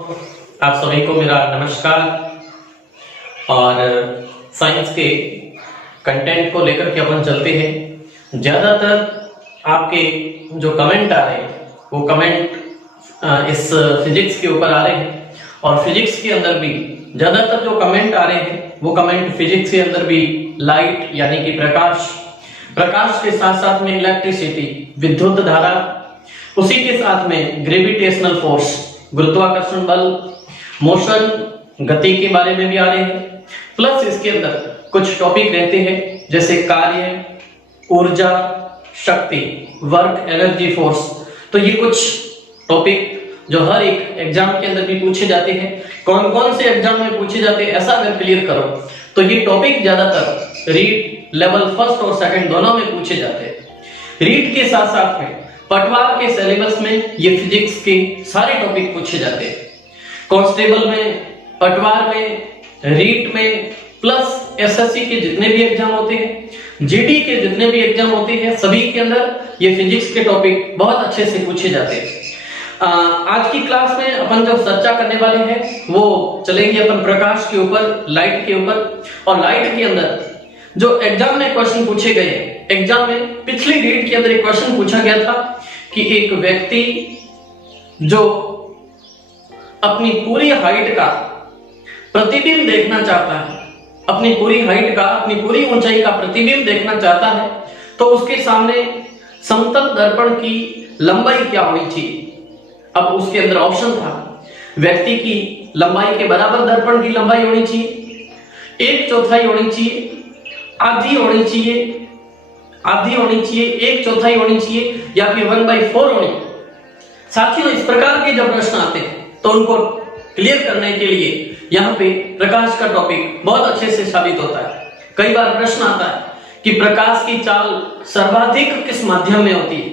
आप सभी को मेरा नमस्कार। और साइंस के कंटेंट को लेकर के अपन चलते हैं। ज्यादातर आपके जो कमेंट आ रहे हैं वो कमेंट इस फिजिक्स के ऊपर आ रहे हैं, और फिजिक्स के अंदर भी ज्यादातर जो कमेंट आ रहे हैं वो कमेंट फिजिक्स के अंदर भी लाइट यानी कि प्रकाश के साथ साथ में इलेक्ट्रिसिटी, विद्युत धारा, उसी के साथ में ग्रेविटेशनल फोर्स, गुरुत्वाकर्षण बल, मोशन, गति के बारे में भी आ रहे हैं। प्लस इसके अंदर कुछ टॉपिक रहते हैं जैसे कार्य, ऊर्जा, शक्ति, वर्क, एनर्जी, फोर्स। तो ये कुछ टॉपिक जो हर एक एग्जाम के अंदर भी पूछे जाते हैं। कौन कौन से एग्जाम में पूछे जाते हैं ऐसा अगर क्लियर करो तो ये टॉपिक ज्यादातर रीट लेवल फर्स्ट और सेकंड दोनों में पूछे जाते हैं। रीट के साथ साथ में पटवार के सिलेबस में ये फिजिक्स के सारे टॉपिक पूछे जाते हैं। कांस्टेबल में, पटवार में, रीट में, प्लस एसएससी के जितने भी एग्जाम होते हैं, जीडी के जितने भी एग्जाम होते हैं, सभी के अंदर ये फिजिक्स के टॉपिक बहुत अच्छे से पूछे जाते हैं। आज की क्लास में अपन जो चर्चा करने वाले हैं वो चलेंगे अपन प्रकाश के ऊपर, लाइट के ऊपर। और लाइट के अंदर जो एग्जाम में क्वेश्चन पूछे गए, एग्जाम में पिछली रीट के अंदर एक क्वेश्चन पूछा गया था कि एक व्यक्ति जो अपनी पूरी हाइट का प्रतिबिंब देखना चाहता है, अपनी पूरी हाइट का, अपनी पूरी ऊंचाई का प्रतिबिंब देखना चाहता है, तो उसके सामने समतल दर्पण की लंबाई क्या होनी चाहिए। अब उसके अंदर ऑप्शन था, व्यक्ति की लंबाई के बराबर दर्पण की लंबाई होनी चाहिए, 1/4 होनी चाहिए, आधी होनी चाहिए, 1/4 होनी चाहिए, या फिर 1/4 होनी। साथियों, इस प्रकार के जब प्रश्न आते हैं तो उनको क्लियर करने के लिए यहाँ पे प्रकाश का टॉपिक बहुत अच्छे से साबित होता है। कई बार प्रश्न आता है कि प्रकाश की चाल सर्वाधिक किस माध्यम में होती है,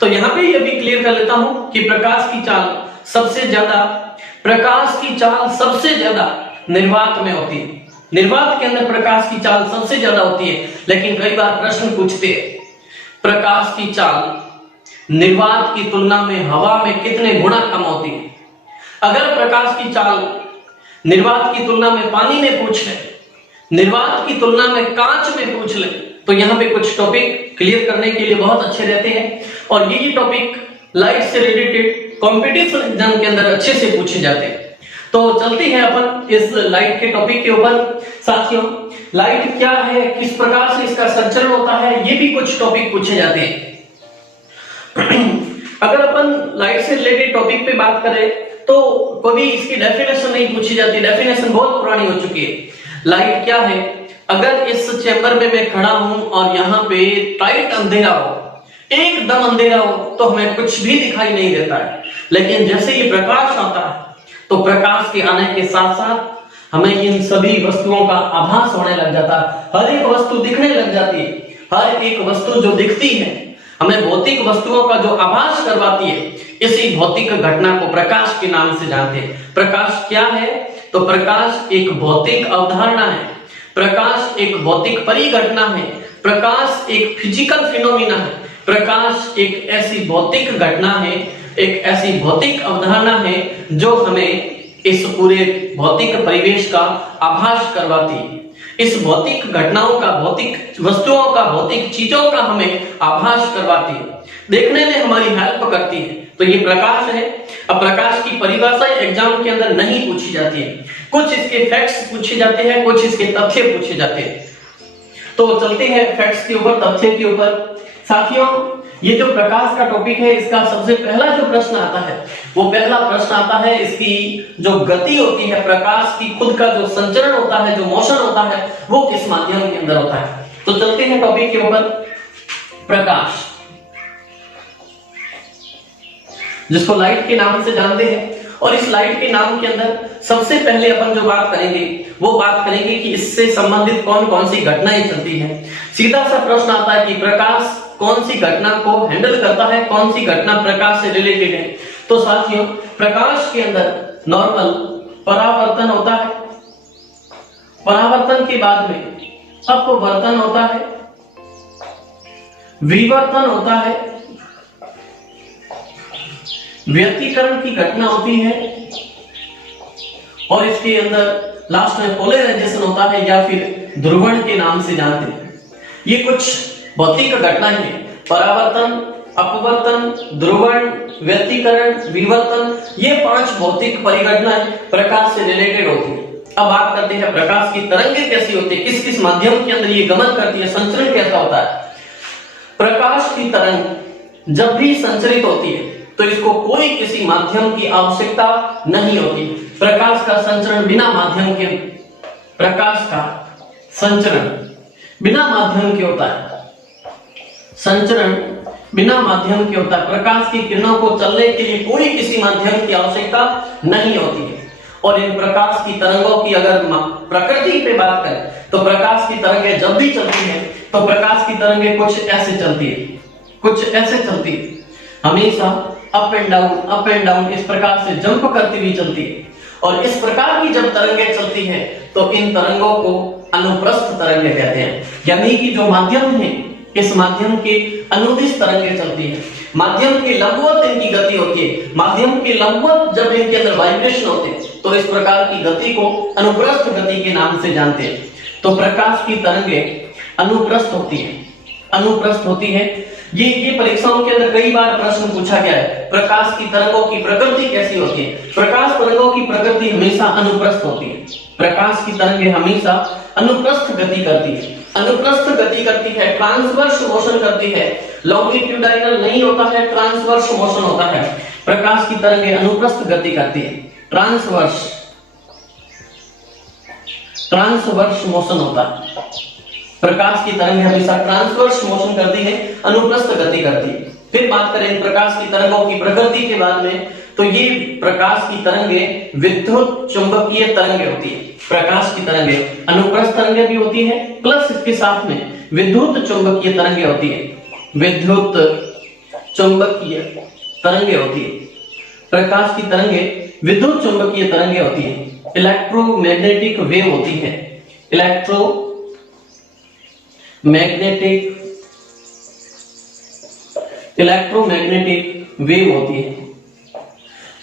तो यहाँ पे यह भी क्लियर कर लेता हूं कि प्रकाश की चाल सबसे ज्यादा निर्वात में होती है। निर्वात के अंदर प्रकाश की चाल सबसे ज्यादा होती है। लेकिन कई बार प्रश्न पूछते हैं प्रकाश की चाल निर्वात की तुलना में हवा में कितने गुना कम होती है। अगर प्रकाश की चाल निर्वात की तुलना में पानी में पूछ ले, निर्वात की तुलना में कांच में पूछ ले, तो यहाँ पे कुछ टॉपिक क्लियर करने के लिए बहुत अच्छे रहते हैं। और ये टॉपिक लाइट से रिलेटेड कॉम्पिटिटिव एग्जाम के अंदर अच्छे से पूछे जाते हैं। तो चलते हैं अपन इस लाइट के टॉपिक के ऊपर। साथियों, लाइट क्या है, किस प्रकार से इसका संचरण होता है, ये भी कुछ टॉपिक पूछे जाते हैं। अगर अपन लाइट से रिलेटेड टॉपिक पे बात करें तो कभी इसकी डेफिनेशन नहीं पूछी जाती, डेफिनेशन बहुत पुरानी हो चुकी है। लाइट क्या है, अगर इस चैम्बर में मैं खड़ा हूं और यहाँ पे टाइट अंधेरा हो, एकदम अंधेरा हो, तो हमें कुछ भी दिखाई नहीं देता है। लेकिन जैसे ही प्रकाश आता है तो प्रकाश के आने के साथ साथ हमें इन सभी वस्तुओं का आभास होने लग जाता है। हर एक वस्तु दिखने लग जाती है। हर एक वस्तु जो दिखती है हमें भौतिक वस्तुओं का जो आभास करवाती है, इसी भौतिक घटना को प्रकाश के नाम से जानते हैं। प्रकाश क्या है, तो प्रकाश एक भौतिक अवधारणा है, प्रकाश एक भौतिक परिघटना है, प्रकाश एक फिजिकल फिनोमिना है, प्रकाश एक ऐसी भौतिक घटना है, एक ऐसी भौतिक अवधारणा है जो हमें इस पूरे भौतिक परिवेश का आभास करवाती है। इस भौतिक घटनाओं का, भौतिक वस्तुओं का, भौतिक चीजों का हमें आभास करवाती है, देखने में हमारी हेल्प करती है। तो ये प्रकाश है। अब प्रकाश की परिभाषा एग्जाम के अंदर नहीं पूछी जाती है, कुछ इसके फैक्ट्स पूछे जाते हैं, कुछ इसके तथ्य पूछे जाते हैं। तो चलते हैं फैक्ट्स के ऊपर, तथ्य के ऊपर। साथियों, ये जो प्रकाश का टॉपिक है, इसका सबसे पहला जो प्रश्न आता है वो पहला प्रश्न आता है इसकी जो गति होती है, प्रकाश की खुद का जो संचरण होता है, जो मोशन होता है, वो किस माध्यम के अंदर होता है। तो चलते हैं टॉपिक के ऊपर। प्रकाश, जिसको लाइट के नाम से जानते हैं, और इस लाइट के नाम के अंदर सबसे पहले अपन जो बात करेंगे वो बात करेंगे कि इससे संबंधित कौन कौन सी घटनाएं चलती हैं। सीधा सा प्रश्न आता है कि प्रकाश कौन सी घटना को हैंडल करता है, कौन सी घटना प्रकाश से रिलेटेड है। तो साथियों, प्रकाश के अंदर नॉर्मल परावर्तन होता है, परावर्तन के बाद में अपवर्तन होता है, विवर्तन होता है, व्यतिकरण की घटना होती है, और इसके अंदर लास्ट में पोलराइजेशन होता है या फिर ध्रुवण के नाम से जानते हैं। ये कुछ भौतिक घटनाएं हैं, परावर्तन, अपवर्तन, ध्रुवण, व्यतिकरण, विवर्तन, ये 5 भौतिक परिघटनाएं प्रकाश से रिलेटेड होती है। अब बात करते हैं प्रकाश की तरंगें कैसी होती है, किस किस माध्यम के अंदर ये गमन करती है, संचरण कैसा होता है। प्रकाश की तरंग जब भी संचरित होती है तो इसको कोई किसी माध्यम की आवश्यकता नहीं होती। प्रकाश का संचरण बिना माध्यम के, प्रकाश का संचरण बिना माध्यम के होता है, संचरण बिना माध्यम के होता है। प्रकाश की किरणों को चलने के लिए कोई किसी माध्यम की आवश्यकता नहीं होती है। और इन प्रकाश की तरंगों की अगर प्रकृति पे बात करें तो प्रकाश की तरंगें जब भी चलती हैं तो प्रकाश की तरंगें कुछ ऐसे चलती है, कुछ ऐसे चलती है, हमेशा अप एंड डाउन इस प्रकार से जंप करती हुई चलती है। और इस प्रकार की जब तरंगें चलती हैं तो इन तरंगों को अनुप्रस्थ तरंगें कहते हैं, यानी कि जो माध्यम है इस माध्यम के अनुदिश तरंगें चलती है। माध्यम के लंबवत इनकी गति होती है, माध्यम के लंबवत जब इनके अंदर वाइब्रेशन होते हैं तो इस प्रकार की गति को अनुप्रस्थ गति के नाम से जानते हैं। तो प्रकाश की तरंगें अनुप्रस्थ होती है, अनुप्रस्थ होती है। ये परीक्षाओं के अंदर कई बार प्रश्न पूछा गया है, प्रकाश की तरंगों की प्रकृति कैसी होती है। प्रकाश तरंगों की प्रकृति हमेशा अनुप्रस्थ होती है। प्रकाश की तरंगें हमेशा अनुप्रस्थ गति करती है, अनुप्रस्थ गति करती है, ट्रांसवर्स मोशन करती है, लॉन्गिट्यूडाइनल नहीं होता है, ट्रांसवर्स मोशन होता है। प्रकाश की तरंगें अनुप्रस्थ गति करती है, ट्रांसवर्स मोशन होता है। प्रकाश की तरंगें हमेशा ट्रांसवर्स मोशन करती है, अनुप्रस्थ गति करती है। फिर बात करें प्रकाश की तरंगों की प्रकृति के बाद में, तो ये प्रकाश की तरंगें विद्युत चुंबकीय तरंगें होती है। प्रकाश की तरंगें अनुप्रस्थ तरंगें भी होती है, प्लस इसके साथ में विद्युत चुंबकीय तरंगें होती है, विद्युत चुंबकीय तरंगें होती है। प्रकाश की तरंगें विद्युत चुंबकीय तरंगें होती है, इलेक्ट्रोमैग्नेटिक वेव होती है, इलेक्ट्रोमैग्नेटिक वेव होती है।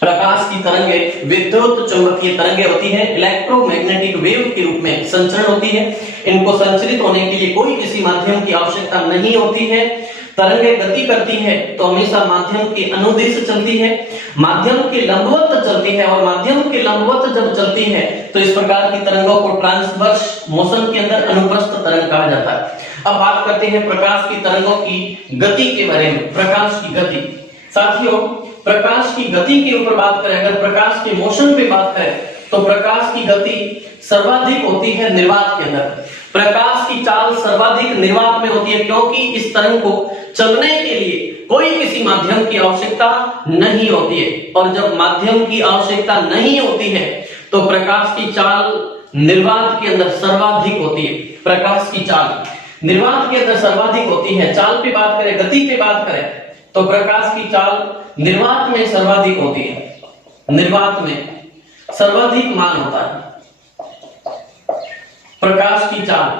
प्रकाश की तरंगें विद्युत चुंबकीय तरंगें होती है, इलेक्ट्रोमैग्नेटिक वेव के रूप में संचरण होती है। इनको संचरित होने के लिए कोई किसी माध्यम की आवश्यकता नहीं होती है। तरंगें गति करती है तो हमेशा माध्यम के अनुदिश चलती है, माध्यम के लंबवत चलती है, और माध्यम के लंबवत जब चलती है तो इस प्रकार की तरंगों को ट्रांसवर्स मोशन के अंदर अनुप्रस्थ तरंग कहा जाता है। अब बात करते हैं प्रकाश की तरंगों की गति के बारे में। प्रकाश की गति, साथियों प्रकाश की गति के ऊपर बात करें, अगर प्रकाश के मोशन पे बात करें तो प्रकाश की गति सर्वाधिक होती है निर्वात के अंदर। प्रकाश की चाल सर्वाधिक निर्वात में होती है, क्योंकि इस तरंग को चलने के लिए कोई किसी माध्यम की आवश्यकता नहीं होती है। और जब माध्यम की आवश्यकता नहीं होती है तो प्रकाश की चाल निर्वात के अंदर सर्वाधिक होती है। प्रकाश की चाल निर्वात के अंदर सर्वाधिक होती है। चाल पे बात करें, गति पे बात करें तो प्रकाश की चाल निर्वात में सर्वाधिक होती है, निर्वात में सर्वाधिक मान होता है। प्रकाश की चाल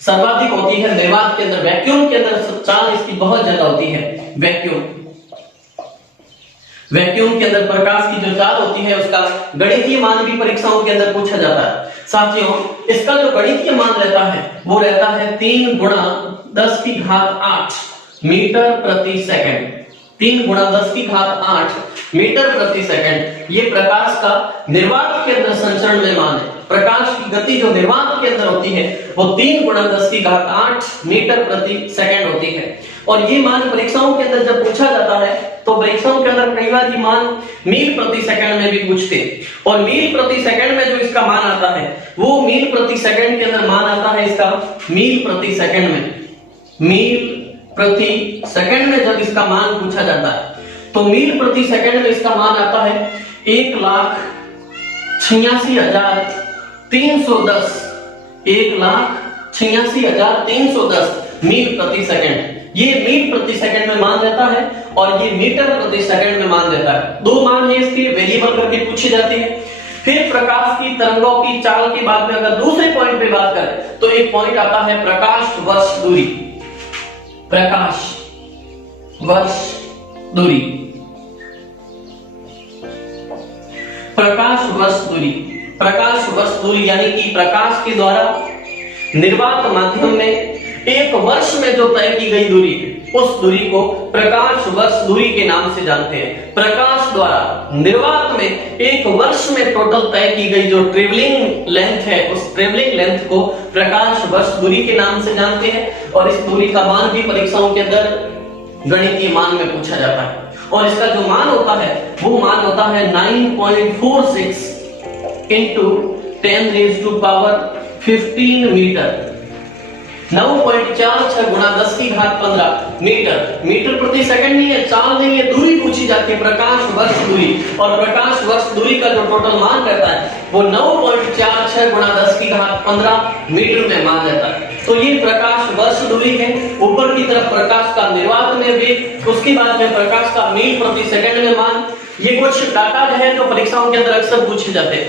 सर्वाधिक होती है निर्वात के अंदर। वैक्यूम के अंदर चाल इसकी बहुत ज्यादा होती है। वैक्यूम के अंदर प्रकाश की जो चाल होती है उसका गणितीय मान भी परीक्षाओं के अंदर पूछा जाता है। साथियों इसका जो गणितीय मान रहता है वो रहता है 3 × 10⁸ मीटर प्रति सेकंड। 3 × 10⁸ मीटर प्रति सेकंड ये प्रकाश का निर्वात के अंदर संचरण में मान है। प्रकाश की गति जो निर्वात के अंदर होती है वो 3 × 10⁸ मीटर प्रति सेकंड होती है। और ये मान परीक्षाओं के अंदर जब पूछा जाता है तो परीक्षाओं के अंदर कई बार ये मान मील प्रति सेकंड में भी पूछते हैं। और मील प्रति सेकंड में जो इसका मान आता है वो मील प्रति सेकंड के अंदर मान आता है इसका मील प्रति सेकंड में। मील प्रति सेकंड में जब इसका मान पूछा जाता है तो मील प्रति सेकंड में इसका मान आता है 1,86,310 1,86,310 मील प्रति सेकंड। ये मील प्रति सेकंड में मान रहता है और ये मीटर प्रति सेकंड में मान रहता है। दो मान है इसके वेरिएबल करके पूछे जाते हैं। फिर प्रकाश की तरंगों की चाल के बाद में अगर दूसरे पॉइंट पे बात करें तो एक पॉइंट आता है प्रकाश वर्ष दूरी। प्रकाश वर्ष दूरी, प्रकाश वर्ष दूरी। प्रकाश वर्ष दूरी यानी कि प्रकाश के द्वारा निर्वात माध्यम में एक वर्ष में जो तय की गई दूरी, उस दूरी को प्रकाश वर्ष दूरी के नाम से जानते हैं। प्रकाश द्वारा निर्वात में एक वर्ष में टोटल तय की गई जो ट्रेवलिंग लेंथ है, उस ट्रेवलिंग लेंथ को प्रकाश वर्ष दूरी के नाम से जानते हैं। और इस दूरी का मान भी परीक्षाओं के अंदर गणितीय मान में पूछा जाता है, और इसका जो मान होता है वो मान होता है 9.46 into 10 raise to power 15 metre. 9.46 गुणा 10 की घात 15 मीटर। मीटर प्रति सेकंड नहीं है, चाल नहीं है, दूरी पूछी जाती है, प्रकाश वर्ष दूरी। और प्रकाश वर्ष दूरी का जो टोटल मान रहता है वो 9.46 गुणा 10 की घात 15 मीटर में मान रहता है। तो ये प्रकाश वर्ष दूरी है। ऊपर की तरफ प्रकाश का निर्वात में वेग, उसके बाद में प्रकाश का मील प्रति सेकंड में मान। ये कुछ डाटा जो है तो परीक्षाओं के अंदर अक्सर पूछे जाते हैं।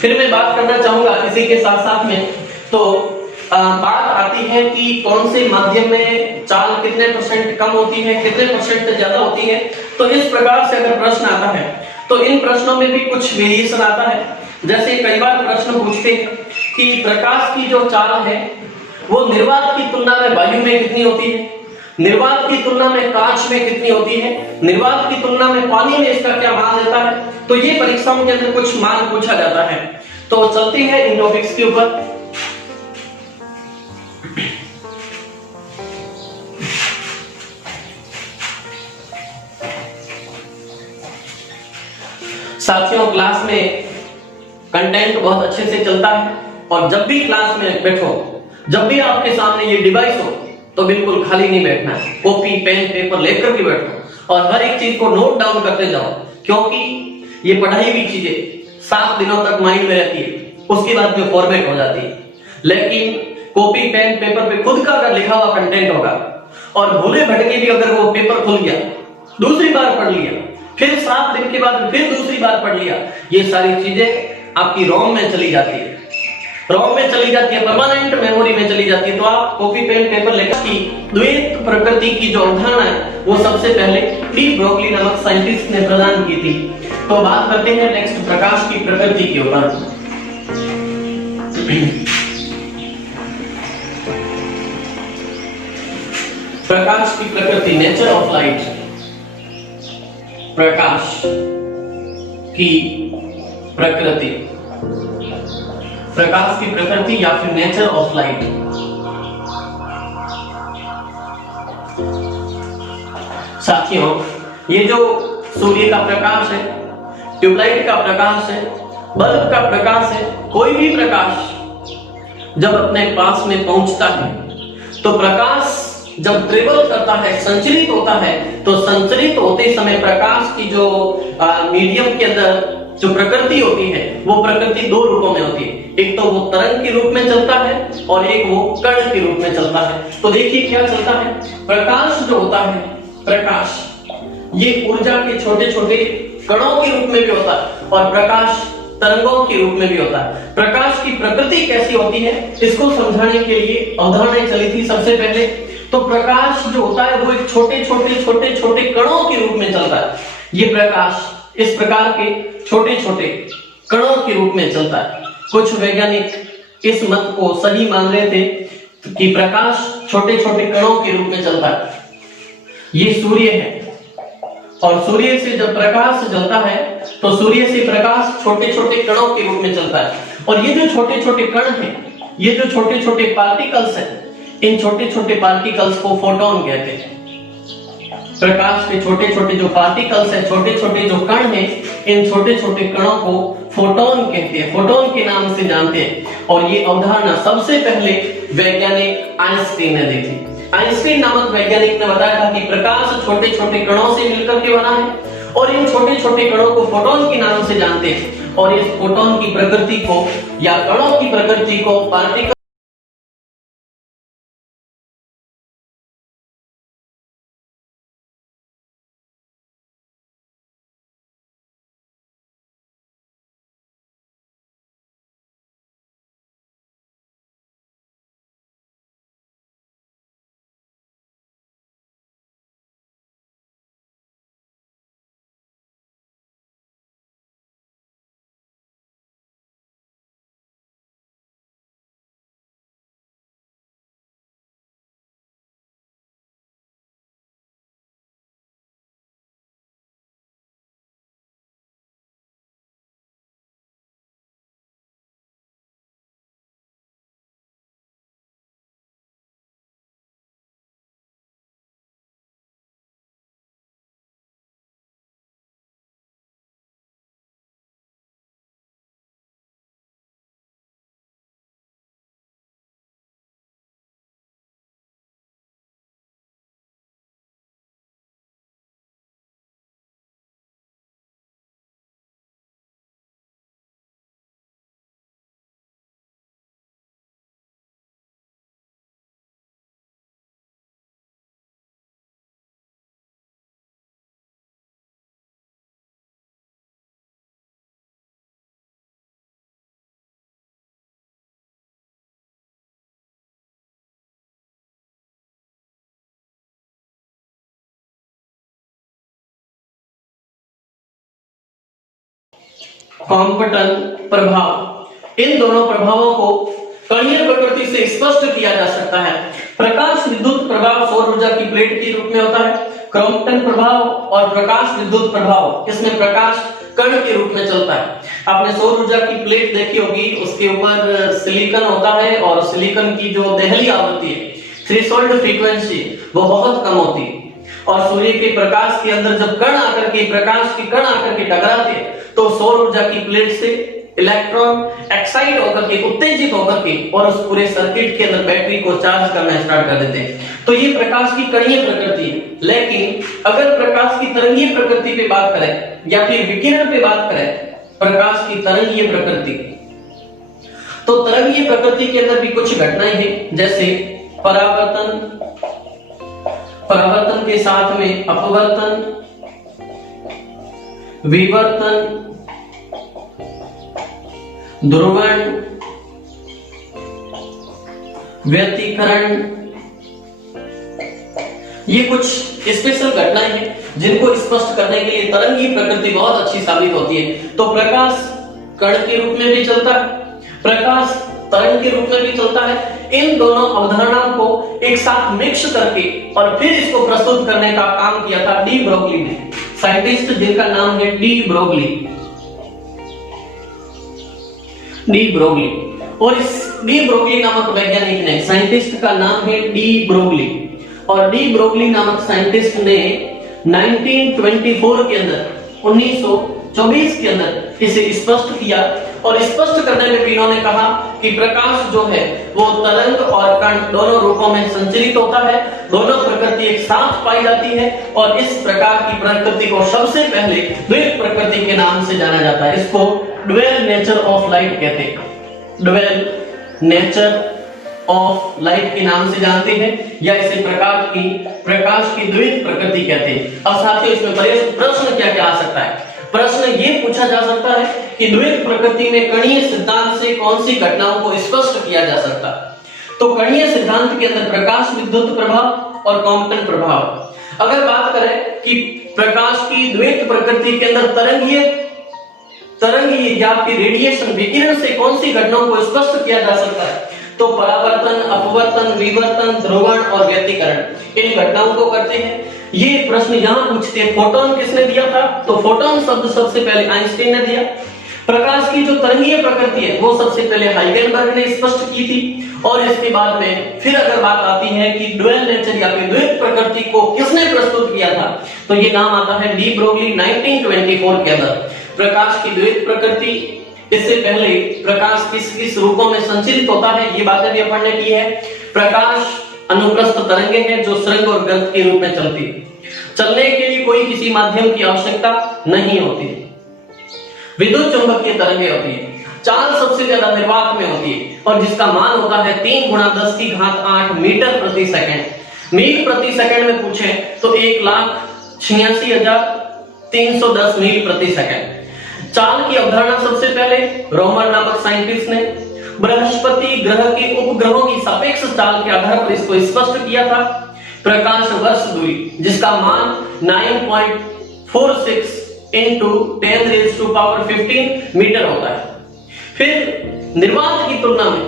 फिर मैं बात करना चाहूंगा इसी के साथ साथ में, तो बात आती है कि कौन से माध्यम में चाल कितने परसेंट कम होती है, कितने परसेंट ज्यादा होती है। तो इस प्रकार से अगर प्रश्न आता है तो इन प्रश्नों में भी कुछ वेरिएशन आता है। जैसे कई बार प्रश्न पूछते हैं कि प्रकाश की जो चाल है वो निर्वात की तुलना में वायु में कितनी होती है, निर्वात की तुलना में कांच में कितनी होती है, निर्वात की तुलना में पानी में इसका क्या मान रहता है। तो ये परीक्षाओं के अंदर कुछ मान पूछा जाता है। तो चलते हैं इन टॉपिक्स के ऊपर। साथियों, क्लास में कंटेंट बहुत अच्छे से चलता है, और जब भी क्लास में बैठो, जब भी आपके सामने ये डिवाइस हो तो बिल्कुल खाली नहीं बैठना है। कॉपी पेन पेपर लेकर के बैठो और हर एक चीज को नोट डाउन करते जाओ, क्योंकि ये पढ़ाई हुई चीजें 7 दिनों तक माइंड में रहती है, उसके बाद में फॉर्मेट हो जाती है। लेकिन कॉपी पेन पेपर पे खुद का अगर लिखा हुआ कंटेंट होगा और भूले भटके भी अगर वो पेपर खुल गया, दूसरी बार पढ़ लिया, फिर 7 दिन के बाद फिर दूसरी बार पढ़ लिया, ये सारी चीजें आपकी रोम में चली जाती है, रोम में चली जाती है, परमानेंट मेमोरी में चली जाती है। तो आप कॉपी पेन पेपर लेकर की द्वैत प्रकृति की जो अवधारणा है वो सबसे पहले डी ब्रोगली नामक साइंटिस्ट ने प्रदान की थी। तो बात करते हैं नेक्स्ट प्रकाश की प्रकृति के ऊपर। प्रकाश की प्रकृति, नेचर ऑफ लाइट, प्रकाश की प्रकृति, प्रकाश की प्रकृति या फिर नेचर ऑफ लाइट। साथियों, ये जो सूर्य का प्रकाश है, ट्यूबलाइट का प्रकाश है, बल्ब का प्रकाश है, कोई भी प्रकाश जब अपने पास में पहुंचता है तो प्रकाश जब ट्रेवल करता है, संचरित होता है, तो संचरित होते समय प्रकाश की जो मीडियम के अंदर जो प्रकृति होती है वो प्रकृति 2 रूपों में होती है। एक तो वो तरंग के रूप में चलता है और एक वो कण के रूप में चलता है। तो देखिए क्या चलता है, प्रकाश जो होता है, प्रकाश ये ऊर्जा के छोटे छोटे कणों के रूप में भी होता है और प्रकाश तरंगों के रूप में भी होता है। प्रकाश की प्रकृति कैसी होती है इसको समझाने के लिए अवधारणाएं चली थी सबसे पहले। तो प्रकाश जो होता है वो एक छोटे छोटे कणों के रूप में चलता है। ये प्रकाश इस प्रकार के छोटे छोटे कणों के रूप में चलता है। कुछ वैज्ञानिक इस मत को सही मान रहे थे कि प्रकाश छोटे छोटे कणों के रूप में चलता है। ये सूर्य है और सूर्य से जब प्रकाश जलता है तो सूर्य से प्रकाश छोटे छोटे कणों के रूप में चलता है। और ये जो छोटे छोटे कण हैं, ये जो छोटे छोटे पार्टिकल्स हैं, इन छोटे छोटे पार्टिकल्स को फोटोन कहते हैं। प्रकाश के छोटे छोटे जो पार्टिकल्स हैं, छोटे छोटे जो कण हैं, इन छोटे छोटे कणों को फोटोन कहते हैं, फोटोन के नाम से जानते हैं। और ये अवधारणा सबसे पहले वैज्ञानिक आइंस्टीन ने दी थी। आइंस्टीन नामक वैज्ञानिक ने बताया था कि प्रकाश छोटे छोटे कणों से मिलकर के बना है और इन छोटे छोटे कणों को फोटोन के नाम से जानते हैं। और इस फोटोन की प्रकृति को या कणों की प्रकृति को पार्टिकल कॉम्पटन प्रभाव। इन दोनों प्रभावों को कणीय प्रकृति से स्पष्ट किया जा सकता है। प्रकाश विद्युत प्रभाव सौर ऊर्जा की प्लेट के रूप में होता है। क्रॉम्पटन प्रभाव और प्रकाश विद्युत प्रभाव, इसमें प्रकाश कण के रूप में चलता है। आपने सौर ऊर्जा की प्लेट देखी होगी, उसके ऊपर सिलिकॉन होता है और सिलिकॉन की जो दहली आवृत्ति है, थ्रेशोल्ड फ्रीक्वेंसी, वो बहुत कम होती है। और सूर्य के प्रकाश के अंदर जब कण आकर के प्रकाश के कण आकर के टकराते हैं तो सौर ऊर्जा की प्लेट से इलेक्ट्रॉन एक्साइट होकर के, उत्तेजित होकर के और उस पूरे सर्किट के अंदर बैटरी को चार्ज करना स्टार्ट कर देते हैं। तो ये प्रकाश की कणीय प्रकृति है। लेकिन अगर प्रकाश की तरंगीय प्रकृति पे बात करें या फिर विकिरण पे बात करें, प्रकाश की तरंगीय प्रकृति, तो तरंगीय प्रकृति के अंदर भी कुछ घटनाएं हैं, जैसे परावर्तन, परावर्तन के साथ में अपवर्तन, विवर्तन, ध्रुवण, व्यतिकरण, ये कुछ स्पेशल घटनाएं हैं जिनको स्पष्ट करने के लिए तरंगीय प्रकृति बहुत अच्छी साबित होती है। तो प्रकाश कण के रूप में भी चलता है, प्रकाश तरंग के रूप में भी चलता है। इन दोनों अवधारणाओं को एक साथ मिक्स करके और फिर इसको प्रस्तुत करने का काम किया था डी ब्रोगली ने, साइंटिस्ट जिनका नाम है डी ब्रोगली। डी ब्रोगली, और इस डी ब्रोगली नामक वैज्ञानिक ने, साइंटिस्ट का नाम है डी ब्रोगली, और डी ब्रोगली नामक साइंटिस्ट ने 1924 के अंदर, 1924 के अंदर इसे स्पष्ट किया। और स्पष्ट करने में भी इन्होंने कहा कि प्रकाश जो है वो तरंग और कण दोनों रूपों में संचरित होता है, दोनों प्रकृति एक साथ पाई जाती है, और इस प्रकार की प्रकृति को सबसे पहले द्वैत प्रकृति के नाम से जाना जाता है। इसको ड्वेल नेचर ऑफ लाइट कहते हैं, ड्वेल नेचर ऑफ लाइट के नाम से जानते हैं, या इसे प्रकाश की द्वैत प्रकृति कहते हैं। अब साथियों, इसमें प्रश्न क्या क्या आ सकता है? प्रश्न ये पूछा जा सकता है कि द्वैत प्रकृति में कणीय सिद्धांत से कौन सी घटनाओं को स्पष्ट किया जा सकता है? तो कणीय सिद्धांत के अंदर प्रकाश विद्युत प्रभाव और कॉम्पटन प्रभाव। अगर बात करें कि प्रकाश की द्वैत प्रकृति के अंदर तरंगीय या फिर रेडिएशन, विकिरण से कौन सी घटनाओं को स्पष्ट किया जा सकता है? तो परावर्तन, अपवर्तन, विवर्तन, ध्रुवण और व्यतिकरण, इन घटनाओं को करते हैं। ये प्रश्न यहां पूछते हैं फोटोन किसने दिया था? तो फोटोन शब्द सबसे पहले आइंस्टीन ने दिया। प्रकाश की जो तरंगीय प्रकृति है वो सबसे पहले हाइजेनबर्ग ने स्पष्ट की थी। और इसके बाद में फिर अगर बात आती है कि ड्वेल नेचर या फिर द्वैत प्रकृति को किसने प्रस्तुत किया था, तो ये नाम आता है डी ब्रोगली 1924 के अंदर। प्रकाश की द्वैत प्रकृति, इससे पहले प्रकाश किस किस रूपों में संचरित होता है, ये बातें भी अपन ने की है। प्रकाश अनुप्रस्थ तरंगे हैं जो सुरंग और गर्त के रूप में चलती है। चलने के लिए कोई किसी माध्यम की आवश्यकता नहीं होती। विद्युत चुंबकीय तरंगे होती है। चाल सबसे ज्यादा निर्वात में होती है और जिसका मान होता है 3 × 10⁸ मीटर प्रति सेकंड। मील प्रति सेकंड में पूछे तो 1,86,310 मील प्रति सेकंड। चाल की अवधारणा सबसे पहले रोमर नामक साइंटिस्ट ने बृहस्पति ग्रह के उपग्रहों की सापेक्ष चाल के आधार पर इसको स्पष्ट किया था। प्रकाश वर्ष दूरी, जिसका मान 9.46 × 10⁻15 मीटर होता है। फिर निर्वात की तुलना में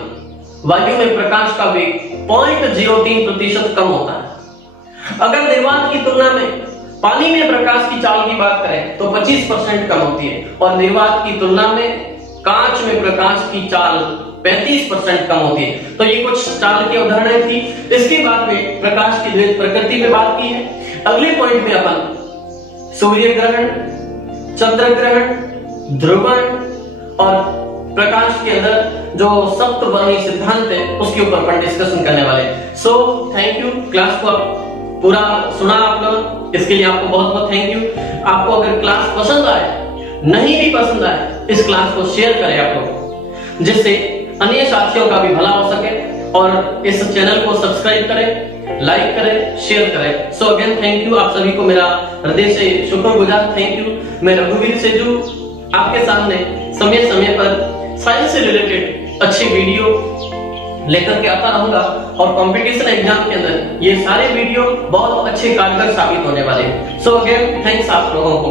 वायु में प्रकाश का वेग 0.03% कम होता है। अगर निर्वात की तुलना में पानी में प्रकाश की चाल की बात करें तो 25% कम होती है, और निर्वात की तुलना में कांच में प्रकाश की चाल 35% कम होती है। तो ये कुछ चाल की अवधारणाएं थी। इसके बाद में प्रकाश की द्वैत प्रकृति में बात की है। अगले पॉइंट में अपन सूर्य ग्रहण, चंद्र ग्रहण, ध्रुवण और प्रकाश के अंदर जो सप्तवर्णी सिद्धांत है उसके ऊपर अपन डिस्कशन करने वाले हैं। सो थैंक यू, क्लास को पूरा सुना आप लोग, इसके लिए आपको बहुत बहुत थैंक यू। आपको अगर क्लास पसंद आए, नहीं भी पसंद आए, इस क्लास को शेयर करें आप लोग, जिससे अन्य साथियों का भी भला हो सके। और इस चैनल को सब्सक्राइब करें, लाइक करें, शेयर करें। सो अगेन थैंक यू, आप सभी को मेरा हृदय से शुक्रगुजार। Thank you. मैं रघुवीर सेजू आपके सामने समय समय पर साइंस से रिलेटेड अच्छी वीडियो लेकर के आता रहूंगा, और कंपटीशन एग्जाम के अंदर ये सारे वीडियो बहुत अच्छे कारगर साबित होने वाले हैं। सो अगेन थैंक्स आप लोगों को।